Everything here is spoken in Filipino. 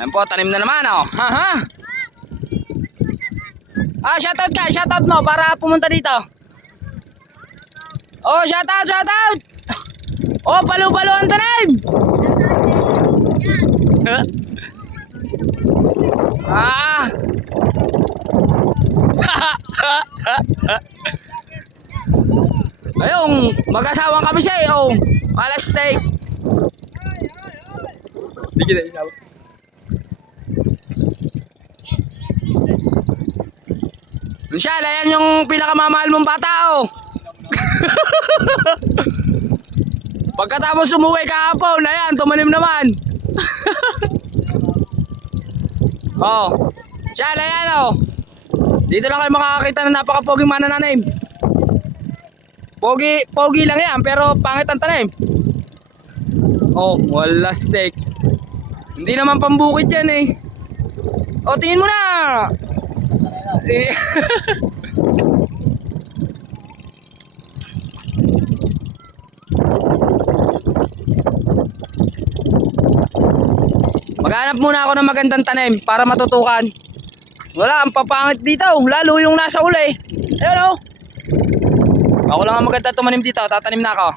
Ayan po, tanim na naman oh. Haha. Shoutout ka, shoutout mo para pumunta dito. Oh, shoutout, shoutout. Oh, palo-palo ang tanim. Ah. Ayun, mag-asawang kami siya eh. Oh, alas steak. Di kita isawa. Michelle, ayan yung pinakamamahal mong bata oh. Pagkatapos umuwi kahapon, ayan, tumanim naman. Oh, Michelle, ayan oh. Dito lang kayo makakakita na napaka-poging manananim. Pogi lang yan, pero pangit ang tanim. Oh, wala steak. Hindi naman pambukid yan eh. Oh, tingin mo na. Maghanap muna ako ng magandang tanim para matutukan. Wala, ang papangit dito. Lalo yung nasa uli. Ayun oh. Ako lang ang maganda tumanim dito. Tatanim na ako.